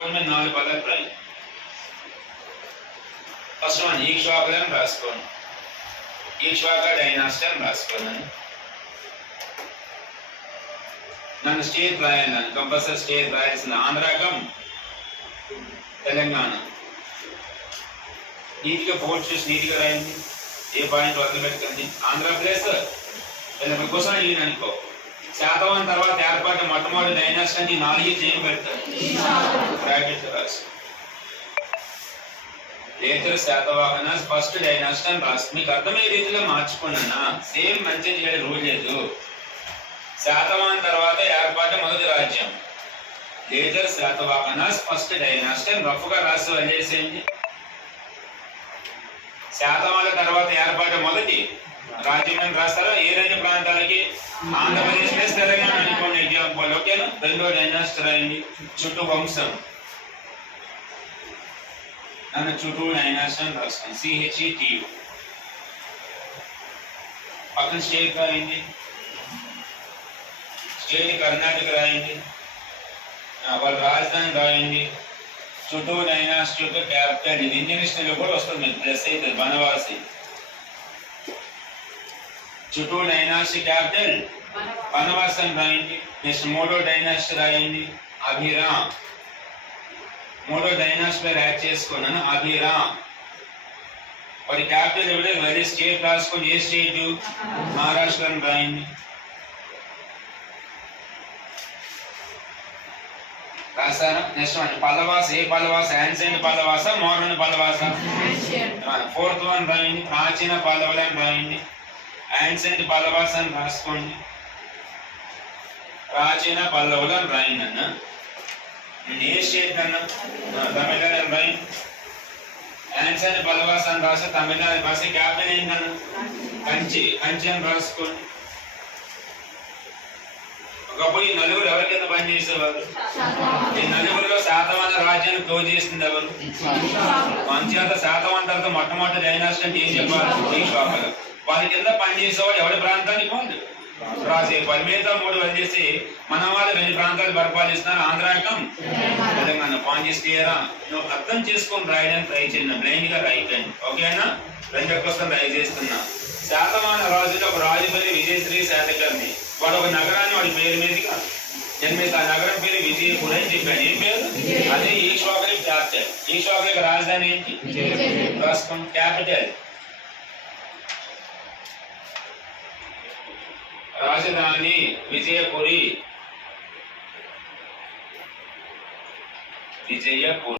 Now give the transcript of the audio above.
में 4 पदार्थ right first one ఈక్ష్వాకులను రాసుకోండి ఈక్ష్వాక డైనాసిటీ రాసుకోండి నన్ను స్టేట్ రాయాలని కంపల్సరీ స్టేట్ రాయాల్సిన ఆంధ్రాకం తెలంగాణ నీట్గా ఫోర్త్ చూసి నీట్గా రాయండి ఏ పాయింట్ వదిలిపెట్టకండి ఆంధ్రప్రదేశ్ తెలంగాణ కోసం అడిగిన అనుకో శాతవాహన తర్వాత ఏర్పాటు మొట్టమొదటి డైనాసిటీ 4 చేయని పెడతారు బ్రాకెట్ రాసి లేటర్ శాతవాహన ఫస్ట్ డైనాసిటీ రాసి మీకు అర్థమయ్యే రీతిలో మార్చుకున్నా సేమ్ మంచి చేయడం రూల్ లేదు శాతవాహన తర్వాత ఏర్పాటు మొదటి రాజ్యం లేటర్ శాతవాహన ఫస్ట్ డైనాసిటీ రఫ్గా రాసి వదిలేసేయండి శాతవాహన తర్వాత ఏర్పాటు మొదటి రాజ్యం రాస్తారో ఏ రెండు ప్రాంతాలకి ఆంధ్రప్రదేశ్ ప్లస్ తెలంగాణ అనుకోండి ఎగ్జాంపుల్ ఓకేనా రెండో డైనాసిటీ రాయండి చుట్టూ వంశం నన్ను చుట్టూ డైనాసిటీ రాస్తాను CHETU పక్కన స్టేట్ రాయండి స్టేట్ కర్ణాటక రాయండి వాళ్ళ రాజధాని రాయండి చుట్టూ డైనాసిటీ యొక్క క్యాపిటల్ ఇది ఇండియన్ కూడా వస్తుంది మీకు ప్లస్ అయితే బనవాసి చుట్టూ డైనాసిటీ క్యాపిటల్ బనవాసం రాయండి నెక్స్ట్ మూడో డైనాసిటీ రాయండి అభిరామ్ మూడో డైనాసిటీ యాడ్ చేసుకున్నాను అభిరామ్ వారి క్యాపిటల్ ఎవరు వేరే స్టేట్ రాసుకొని ఏ స్టేట్ మహారాష్ట్ర రాయండి రాసారా నెక్స్ట్ వన్ పల్లవాస ఏ పల్లవాస యాన్సెంట్ పల్లవాస మోడర్న్ పల్లవాస ఫోర్త్ వన్ రాయండి ప్రాచీన పల్లవులను రాయండి యాన్సెంట్ పల్లవాస అని రాసుకోండి ప్రాచీన పల్లవులను రాయండి అన్న ఏ స్టేట్ అన్న తమిళనాడు రాయండి యాన్సెంట్ పల్లవాస అని రాస్తే తమిళనాడు భాష క్యాపిటల్ ఏంటన్న కంచి కంచి అని రాసుకోండి ఒకప్పుడు ఈ నలుగురు ఎవరి కింద పనిచేసేవారు ఈ నలుగురిలో శాతవాహన రాజ్యాన్ని క్లోజ్ చేసింది ఎవరు మంచిత శాతవాహన తర్వాత మొట్టమొదటి డైనాసిటీ ఏం చెప్పారు ఈక్ష్వాకులు వారి కింద పనిచేసేవాడు ఎవరి ప్రాంతానికి వాళ్ళు రాసే పరిమిత 3 వదిలేసి మన వాళ్ళు 2 ప్రాంతాలు పరిపాలిస్తున్నారు ఆంధ్రాకం తెలంగాణ పాయింట్ క్లియరా నువ్వు అర్థం చేసుకొని రాయడానికి ట్రై చేయండి బ్లైండ్ గా రాయకండి ఓకేనా రెండో కోసం ట్రై చేస్తున్నా శాతవాహన రాజులు ఒక రాజు పేరు విజయశ్రీ శాతకర్ణి వాడు ఒక నగరాన్ని వాడి పేరు మీదుగా జన్మిత ఆ నగరం పేరు విజయపురం అని చెప్పాడు ఏం పేరు అదే ఈక్ష్వాకుల క్యాపిటల్ ఈక్ష్వాకుల రాజధాని ఏంటి రాసుకోండి క్యాపిటల్ రాజధాని విజయపురి విజయపురి